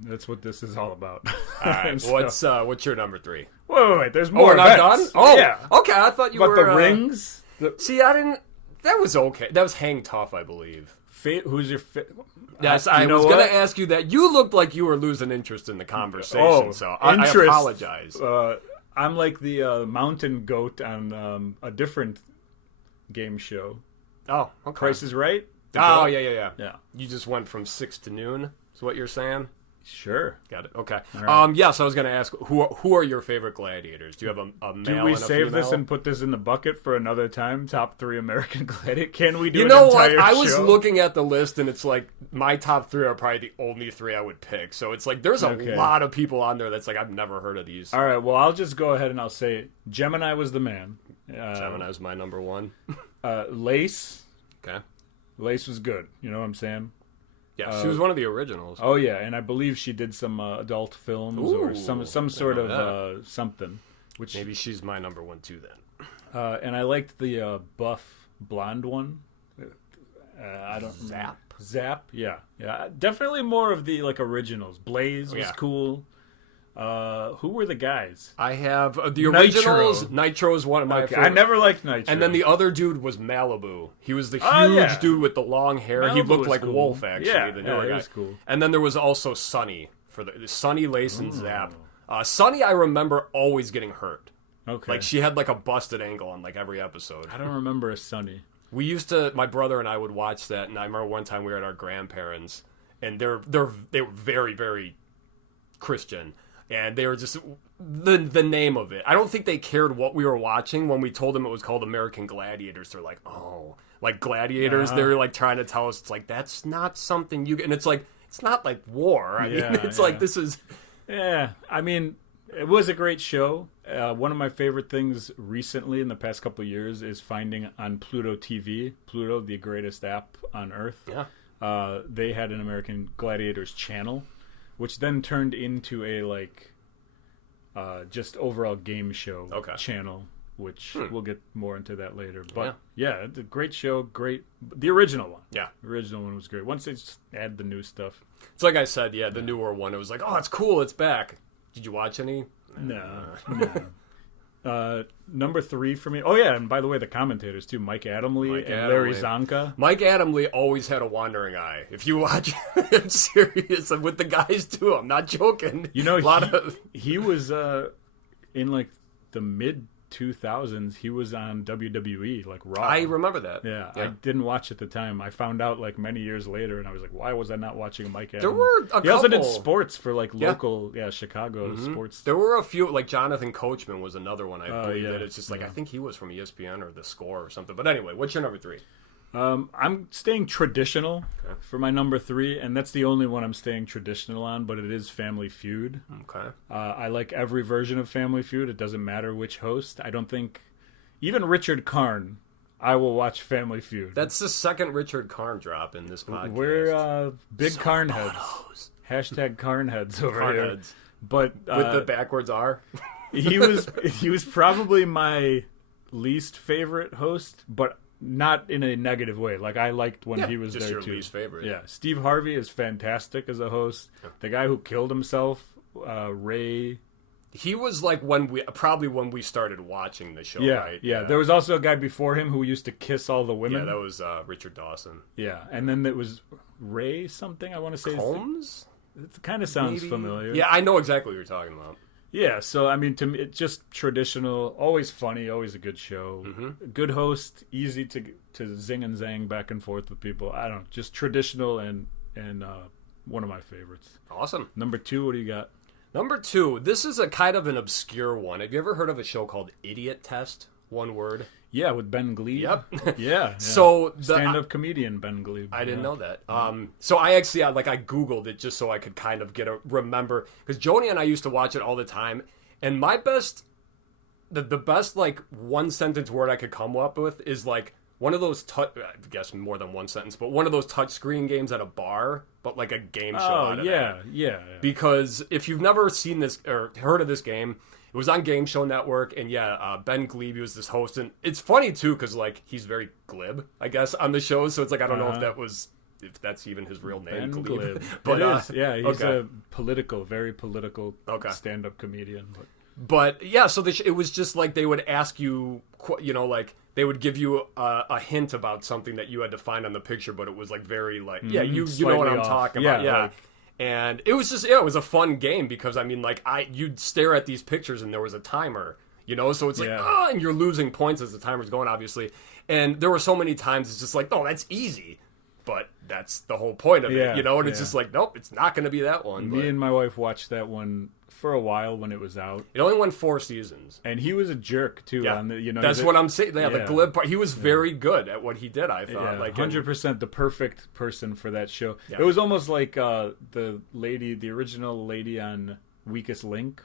that's what this is all about. All right, So- what's your number 3? wait, there's Oh, more we're not events. done. Oh, yeah. Okay, I thought you But were. the rings. See, I didn't. That was okay. That was Hang Tough, I believe. Who's your Yes, you I know was going what? to ask you that. You looked like you were losing interest in the conversation, Oh, so I interest. apologize. I'm like the mountain goat on a different game show. Oh, okay. Price is Right. The Oh, goat? yeah. Yeah. You just went from 6 to noon, is what you're saying? Sure. Got it. Okay. right. Yes, I was going to ask, who are your favorite gladiators? Do you have a male Do we and a save this female? and put this in the bucket for another time? Top 3 American Gladiators. Can we do You an know what? entire I was show? looking at the list, and it's like my top 3 are probably the only 3 I would pick. So it's like there's a Okay. lot of people on there that's like I've never heard of these. All right. Well, I'll just go ahead and I'll say Gemini was the man. Gemini's my number 1. Lace. Okay. Lace was good. You know what I'm saying? Yeah, she was one of the originals. Oh yeah, and I believe she did some adult films or Ooh, some sort I know of something. which Maybe she's my number one too then. and I liked the buff blonde one. I don't Zap, yeah. Definitely more of the like originals. Blaze was cool. Who were the guys? I have the originals. Nitro is one of my favorites. I never liked Nitro. And then the other dude was Malibu. He was the huge dude with the long hair. Malibu he looked like cool. Wolf, actually. The newer guy. Was cool. And then there was also Sunny for the Sunny, Lace, and Zap. Sunny, I remember always getting hurt. Okay. Like she had like a busted ankle on like every episode. I don't remember a Sunny. We used to. My brother and I would watch that, and I remember one time we were at our grandparents, and they were very, very Christian. And they were just the name of it. I don't think they cared what we were watching when we told them it was called American Gladiators. They're like, oh, like gladiators. They were like trying to tell us it's like that's not something you. And it's like it's not like war. I mean, it's like this is. Yeah, I mean, it was a great show. One of my favorite things recently in the past couple of years is finding on Pluto TV, Pluto, the greatest app on Earth. Yeah, they had an American Gladiators channel, which then turned into a like just overall game show channel, which we'll get more into that later. But yeah, it's a great show, great. The original one. Yeah. The original one was great. Once they just add the new stuff. It's like I said, the newer one, it was like, oh, it's cool, it's back. Did you watch any? No. Number 3 for me. Oh yeah, and by the way, the commentators too: Mike Adamle and Larry Zonka. Mike Adamle always had a wandering eye. If you watch, I'm serious. With the guys too. I'm not joking. You know, he was in like the mid 2000s. He was on WWE, like Raw. I remember that. Yeah, I didn't watch at the time. I found out like many years later, and I was like, why was I not watching Mike Adamle? There were He also did sports for like local, Chicago sports. There were a few, like Jonathan Coachman was another one. I believe that it's just like I think he was from ESPN or The Score or something. But anyway, what's your number 3? I'm staying traditional for my number 3, and that's the only one I'm staying traditional on, but it is Family Feud. Okay. I like every version of Family Feud. It doesn't matter which host. I don't think... Even Richard Karn, I will watch Family Feud. That's the second Richard Karn drop in this podcast. We're big Karn heads. Hashtag Karn heads over here. Heads. But, with the backwards R? he was probably my least favorite host, but... not in a negative way. Like, I liked when he was just there, your too. Least favorite. Yeah. Steve Harvey is fantastic as a host. Yeah. The guy who killed himself, Ray... He was like when we started watching the show, right? Yeah. There was also a guy before him who used to kiss all the women. Yeah, that was Richard Dawson. Yeah. And then it was Ray something, I want to say. Combs? It kind of sounds familiar. Yeah, I know exactly what you're talking about. Yeah, so, I mean, to me, it's just traditional, always funny, always a good show. Mm-hmm. Good host, easy to zing and zang back and forth with people. I don't know, just traditional and one of my favorites. Awesome. Number 2, what do you got? Number 2, this is a kind of an obscure one. Have you ever heard of a show called Idiot Test? One word. Yeah, with Ben Glebe. Yep. Yeah. So stand-up comedian Ben Glebe. I didn't know that. So I actually I Googled it just so I could kind of remember, because Joni and I used to watch it all the time, and my best, the best like one sentence word I could come up with is like one of those I guess more than one sentence, but one of those touch screen games at a bar, but like a game show. Out of that. Yeah. Because if you've never seen this or heard of this game, it was on Game Show Network, and Ben Glebe was this host, and it's funny too because like he's very glib, I guess, on the show. So it's like I don't know if that's even his real name, Ben Glebe. But it is. Yeah, he's a very political stand-up comedian. But yeah, so it was just like they would ask you, like they would give you a hint about something that you had to find on the picture, but it was like very like you know what I'm talking about. Yeah. Like, and it was just, it was a fun game because, I mean, like, you'd stare at these pictures and there was a timer, so it's like, and you're losing points as the timer's going, obviously. And there were so many times it's just like, oh, that's easy. But that's the whole point of it, and it's just like, nope, it's not going to be that one. Me and my wife watched that one for a while when it was out. It only went 4 seasons. And he was a jerk, too. Yeah. That's what I'm saying. Yeah, the glib part. He was very good at what he did, I thought. Yeah, 100% the perfect person for that show. Yeah. It was almost like the original lady on Weakest Link.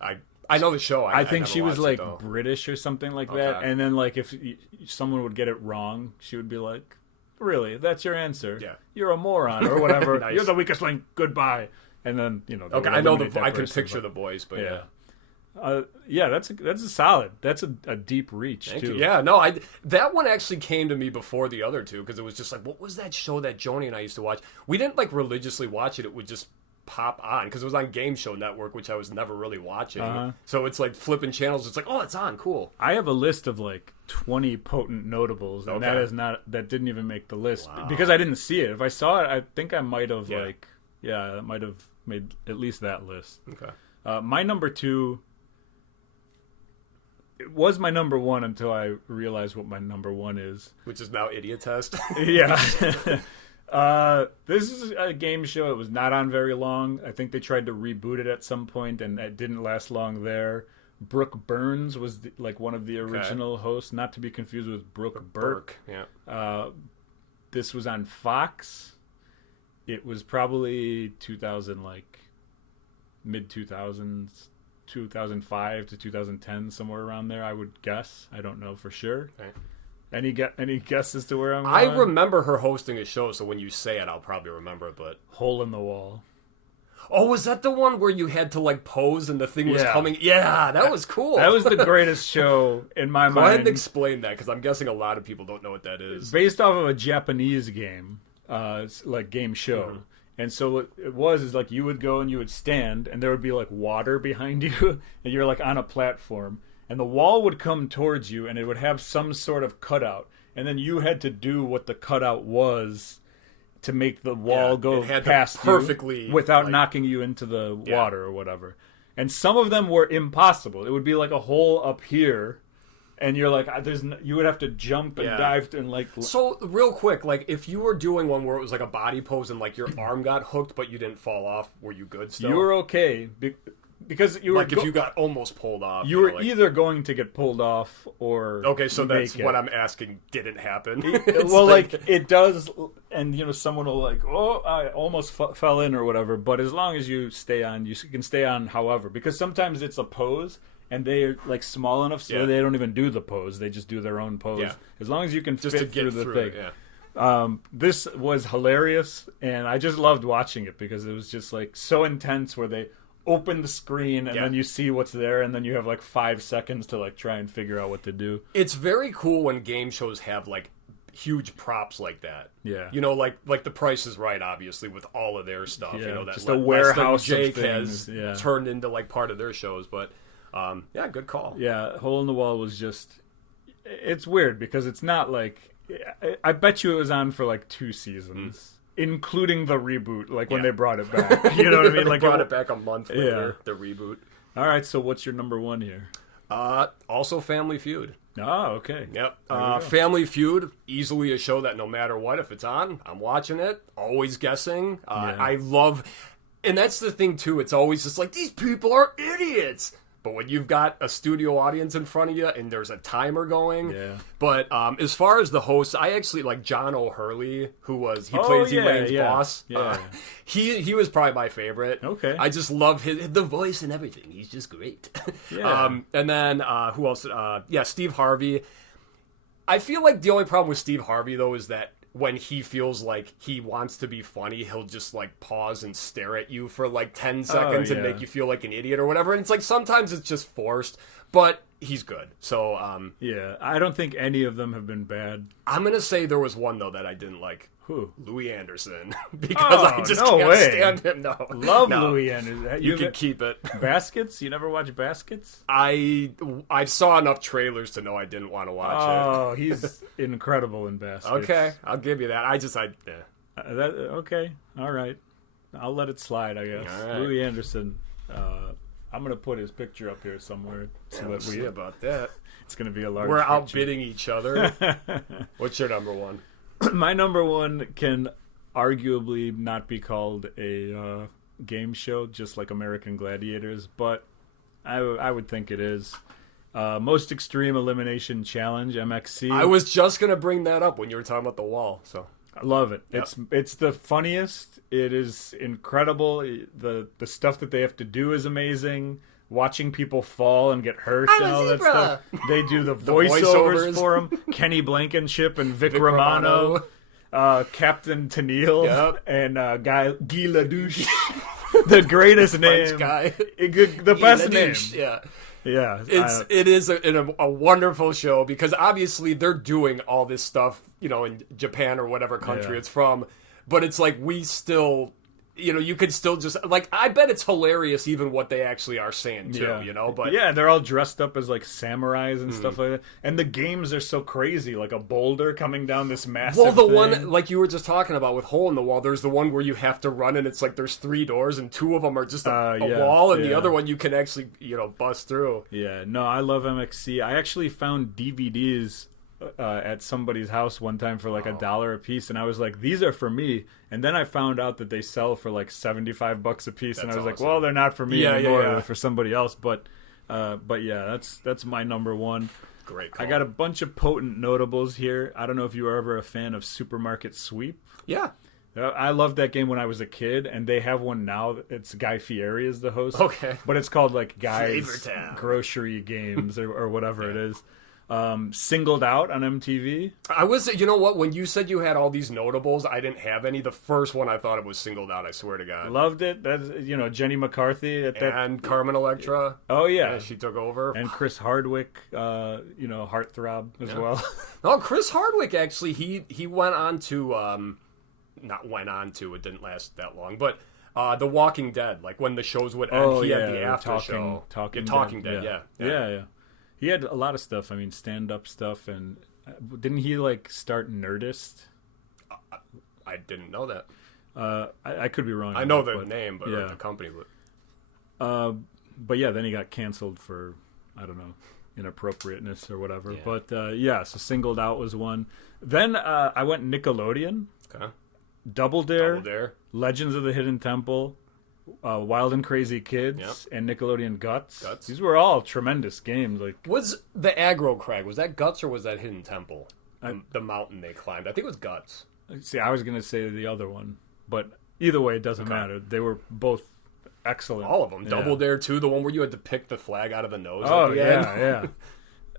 I know the show. I think she was like British or something like that. And then like if someone would get it wrong, she would be like, really? That's your answer? Yeah. You're a moron or whatever. Nice. You're the weakest link. Goodbye. And then, I know I can picture the voice, but Yeah, that's a solid. That's a deep reach Thank too. you. Yeah, no, that one actually came to me before the other two because it was just like, what was that show that Joni and I used to watch? We didn't like religiously watch it. It would just pop on because it was on Game Show Network, which I was never really watching. So it's like flipping channels. It's like, oh, it's on. Cool. I have a list of like 20 potent notables, and that didn't even make the list because I didn't see it. If I saw it, I think I might have that might have made at least that list. Okay. My number 2. It was my number 1 until I realized what my number 1 is. Which is now Idiot Test. Yeah. This is a game show. It was not on very long. I think they tried to reboot it at some point, and it didn't last long there. Brooke Burns was like one of the original hosts, not to be confused with Brooke Burke. Yeah. This was on Fox. It was probably 2000, like mid 2000s. 2005 to 2010, somewhere around there, I would guess. I don't know for sure. Okay. Any guess as to where I'm going? I remember her hosting a show, so when you say it, I'll probably remember it. But Hole in the Wall. Oh, was that the one where you had to like pose and the thing was coming? Yeah, that was cool. That was the greatest show in my mind. Go ahead and explain that, because I'm guessing a lot of people don't know what that is. Based off of a Japanese game, like game show. Mm-hmm. And so what it was is like you would go and you would stand, and there would be like water behind you, and you're like on a platform, and the wall would come towards you, and it would have some sort of cutout, and then you had to do what the cutout was to make the wall go past perfectly you without knocking you into the water or whatever. And some of them were impossible. It would be like a hole up here, and you're like, you would have to jump and dive and like. So real quick, like if you were doing one where it was like a body pose and like your arm got hooked but you didn't fall off, were you good still? You were okay because you were like if you got almost pulled off. You were like, either going to get pulled off or so that's what I'm asking. Didn't happen. Well, like it does, and someone will like, oh, I almost fell in or whatever. But as long as you stay on, you can stay on. However, because sometimes it's a pose. And they're like small enough so they don't even do the pose. They just do their own pose. Yeah. As long as you can just fit through the thing. This was hilarious, and I just loved watching it because it was just like so intense where they open the screen and then you see what's there, and then you have like 5 seconds to like try and figure out what to do. It's very cool when game shows have like huge props like that. Yeah. Like The Price is Right, obviously, with all of their stuff. Yeah. That just a warehouse Jake of things. has turned into like part of their shows, but. Good call. Yeah, Hole in the Wall was just... It's weird because it's not like... I bet you it was on for like 2 seasons, including the reboot, like when they brought it back. You know what I mean? Like brought it back a month later, the reboot. All right, so what's your number 1 here? Also Family Feud. Oh, okay. Yep. Family Feud, easily a show that no matter what, if it's on, I'm watching it, always guessing. I love... And that's the thing, too. It's always just like, these people are idiots! But when you've got a studio audience in front of you and there's a timer going. But as far as the hosts, I actually like John O'Hurley, who plays Elaine's boss. He was probably my favorite. Okay. I just love the voice and everything. He's just great. And then who else? Steve Harvey. I feel like the only problem with Steve Harvey, though, is that when he feels like he wants to be funny, he'll just like pause and stare at you for like 10 seconds and make you feel like an idiot or whatever. And it's like sometimes it's just forced, but he's good. So I don't think any of them have been bad. I'm gonna say there was one though that I didn't like. Who? Louis Anderson. Because I just can't stand him. No. Love Louis Anderson. You can keep it. Baskets? You never watch Baskets? I saw enough trailers to know I didn't want to watch it. Oh, he's incredible in Baskets. Okay, I'll give you that. Okay, all right. I'll let it slide, I guess. Right. Louis Anderson. I'm going to put his picture up here somewhere. We'll see about that. It's going to be a large We're picture. outbidding each other. What's your number 1? My number 1 can arguably not be called a game show, just like American Gladiators, but I would think it is. Most Extreme Elimination Challenge, MXC. I was just going to bring that up when you were talking about the wall. So I love it. Yep. It's the funniest. It is incredible. The stuff that they have to do is amazing. Watching people fall and get hurt and all that stuff. They do the voiceovers for them. Kenny Blankenship and Vic Romano. Captain Tennille and Guy Ladouche. the greatest name. French guy. The best name. Yeah. Yeah. It is a wonderful show because obviously they're doing all this stuff, in Japan or whatever country it's from. But it's like we still, you could still just, like, I bet it's hilarious even what they actually are saying too, But yeah, they're all dressed up as like samurais and stuff like that. And the games are so crazy, like a boulder coming down this massive Well, the thing. one, like you were just talking about with Hole in the Wall, there's the one where you have to run and it's like there's 3 doors and 2 of them are just a wall and the other one you can actually, bust through. Yeah, no, I love MXC. I actually found DVDs at somebody's house one time for like $1 a piece, and I was like, these are for me. And then I found out that they sell for like $75 a piece, and I was like, well, they're not for me anymore. They're for somebody else. But yeah, that's my number one. Great call. I got a bunch of potent notables here. I don't know if you were ever a fan of Supermarket Sweep. Yeah. I loved that game when I was a kid, and they have one now. It's Guy Fieri is the host. Okay. But it's called like Guy's Grocery Games or whatever it is. Singled Out on MTV. I was, you know what? When you said you had all these notables, I didn't have any. The first one I thought it was Singled Out. I swear to God. Loved it. That's Jenny McCarthy and Carmen Electra. Oh yeah, she took over. And Chris Hardwick, heartthrob as well. No, Chris Hardwick actually he went on to not went on to. It didn't last that long, but. The Walking Dead, like when the shows would end, he had the after show. Talking Dead, yeah. He had a lot of stuff. I mean, stand-up stuff, and didn't he like start Nerdist? I didn't know that. I could be wrong. I know the name, but the company. But yeah, then he got canceled for I don't know inappropriateness or whatever. Yeah. But so Singled Out was one. Then I went Nickelodeon. Okay. Double Dare, Legends of the Hidden Temple, Wild and Crazy Kids, and Nickelodeon Guts. These were all tremendous games. Like, was the Aggro Crag, was that Guts or was that Hidden Temple? The mountain they climbed. I think it was Guts. See, I was going to say the other one, but either way, it doesn't matter. They were both excellent. All of them. Double Dare 2, the one where you had to pick the flag out of the nose at the end.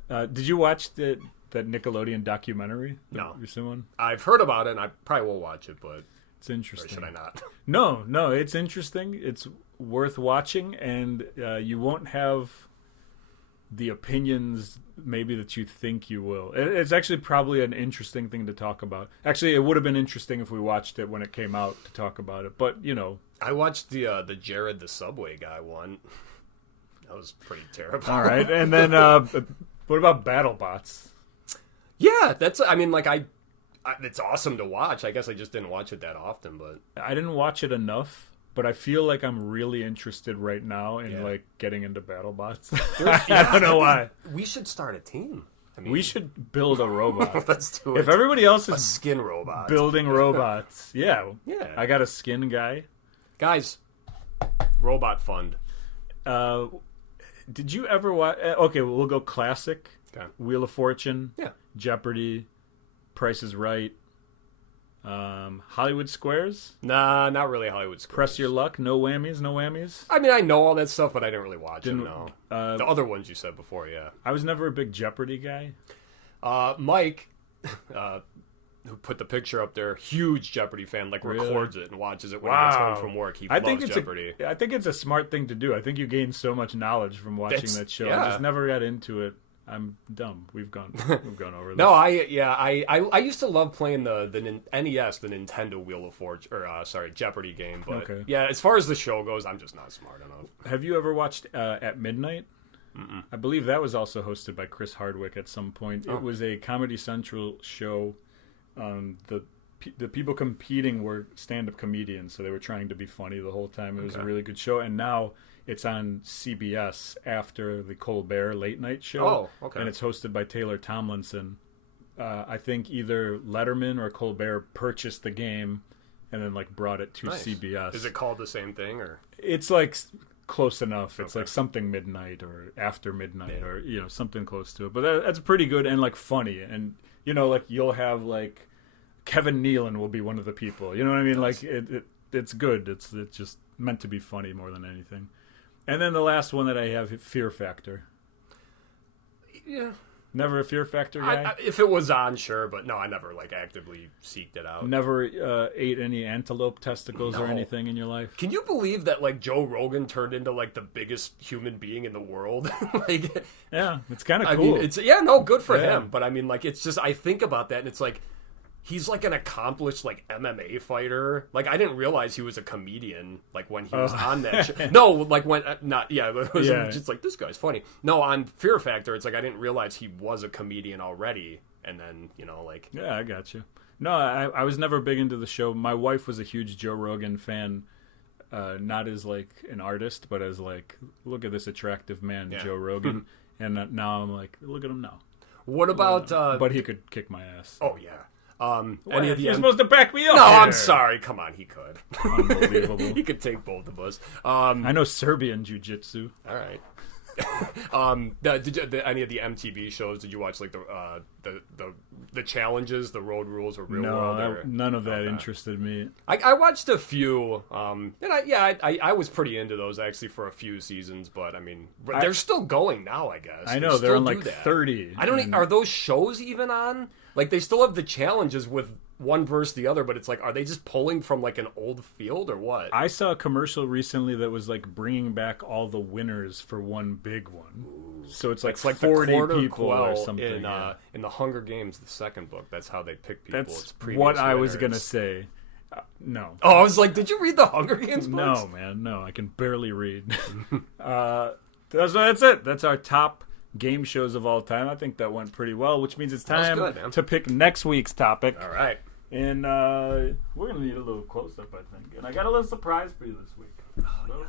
Yeah. Did you watch that Nickelodeon documentary? No. You seen one? I've heard about it, and I probably will watch it, but... It's interesting. Or should I not? No, it's interesting. It's worth watching, and you won't have the opinions maybe that you think you will. It's actually probably an interesting thing to talk about. Actually, it would have been interesting if we watched it when it came out to talk about it, but, I watched the Jared the Subway guy one. That was pretty terrible. All right, and then what about BattleBots? Yeah, that's... I mean, like, it's awesome to watch. I guess I just didn't watch it that often, but... I didn't watch it enough, but I feel like I'm really interested right now in, like, getting into BattleBots. I don't know why. We should start a team. I mean, we should build a robot. Let's do it. If everybody else is a skin robot. Building robots, yeah. Yeah. I got a skin guy. Guys, Robot Fund. Did you ever watch... Okay, we'll go classic. Okay. Wheel of Fortune. Yeah. Jeopardy. Price is Right. Hollywood Squares. Nah, not really Hollywood Squares. Press Your Luck. No whammies. I mean, I know all that stuff, but I didn't really watch it. No. The other ones you said before, yeah. I was never a big Jeopardy guy. Mike, who put the picture up there, huge Jeopardy fan, like records it and watches it when he gets home from work. He loves Jeopardy. I think it's a smart thing to do. I think you gain so much knowledge from watching that show. I just never got into it. I'm dumb. We've gone over this. No, I used to love playing the NES, the Nintendo Wheel of Fortune, or Jeopardy game. But yeah, as far as the show goes, I'm just not smart enough. Have you ever watched At Midnight? Mm-mm. I believe that was also hosted by Chris Hardwick at some point. It was a Comedy Central show. The people competing were stand-up comedians, so they were trying to be funny the whole time. It was a really good show, and now it's on CBS after the Colbert Late Night Show. Oh, okay. And it's hosted by Taylor Tomlinson. I think either Letterman or Colbert purchased the game and then like brought it to CBS. Is it called the same thing, or it's like close enough? It's like something midnight or after midnight or something close to it. But that's pretty good and like funny, and like you'll have like Kevin Nealon will be one of the people. You know what I mean? Like it's good. It's just meant to be funny more than anything. And then the last one that I have, Fear Factor. Yeah. Never a Fear Factor guy? If it was on, sure, but no, I never like actively seeked it out. Never ate any antelope testicles or No. anything in your life? Can you believe that like Joe Rogan turned into like the biggest human being in the world? Like, Yeah, it's kind of I cool. mean, it's good for Yeah. him. But I mean, like, it's just I think about that and it's like he's like an accomplished like MMA fighter. Like I didn't realize he was a comedian. Like when he was on that show. No, like when not yeah. It was just like this guy's funny. No, on Fear Factor, it's like I didn't realize he was a comedian already. And then like Yeah, I got you. No, I was never big into the show. My wife was a huge Joe Rogan fan, not as like an artist, but as like, look at this attractive man, Joe Rogan. And now I'm like, look at him now. What about? But he could kick my ass. Oh yeah. Any of the You're supposed to back me up. No, here. I'm sorry. Come on, he could. Unbelievable. He could take both of us. I know Serbian jiu-jitsu. All right. Did you, any of the MTV shows? Did you watch like the challenges, the Road Rules, or Real World? None of that interested me. I watched a few, and I was pretty into those actually for a few seasons. But I mean, they're still going now. I guess I know they're on like 30. I don't. Are those shows even on? Like they still have the challenges with one versus the other, but it's like, are they just pulling from like an old field or what? I saw a commercial recently that was like bringing back all the winners for one big one. Ooh. So it's like 40 people or something. In the Hunger Games, the second book, that's how they pick people. That's what I was going to say. No. Oh, I was like, did you read the Hunger Games books? No, man. No, I can barely read. That's it. That's our top game shows of all time. I think that went pretty well, which means it's time to pick next week's topic. All right. And we're going to need a little close-up, I think. And I got a little surprise for you this week.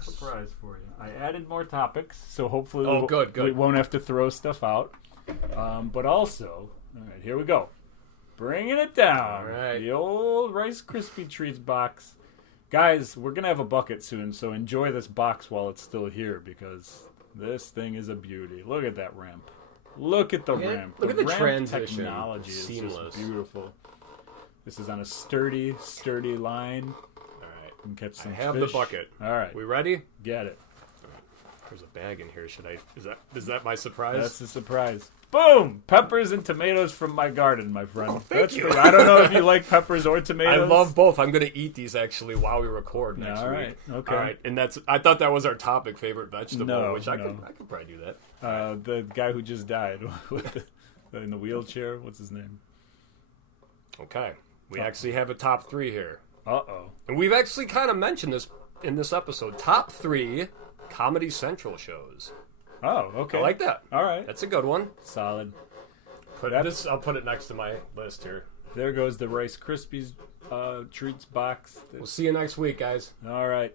Surprise for you. I added more topics, so hopefully we won't have to throw stuff out. But also, all right, here we go. Bringing it down. All right. The old Rice Krispie Treats box. Guys, we're going to have a bucket soon, so enjoy this box while it's still here, because this thing is a beauty. Look at that ramp. Look at the ramp. Look at the ramp transition. Technology is seamless. just beautiful. This is on a sturdy line. All right. And catch some I have fish. the bucket. All right. We ready? Get it. There's a bag in here. Is that my surprise? That's the surprise. Boom! Peppers and tomatoes from my garden, my friend. Oh, thank you. I don't know if you like peppers or tomatoes. I love both. I'm going to eat these actually while we record next All right. week. Okay. All right. And I thought that was our topic, favorite vegetable, No, which I no. could probably do that. The guy who just died in the wheelchair. What's his name? Okay. We actually have a top 3 here. Uh-oh. And we've actually kind of mentioned this in this episode. Top 3 Comedy Central shows. Oh, okay. I like that. All right. That's a good one. Solid. I'll put it next to my list here. There goes the Rice Krispies treats box. We'll see you next week, guys. All right.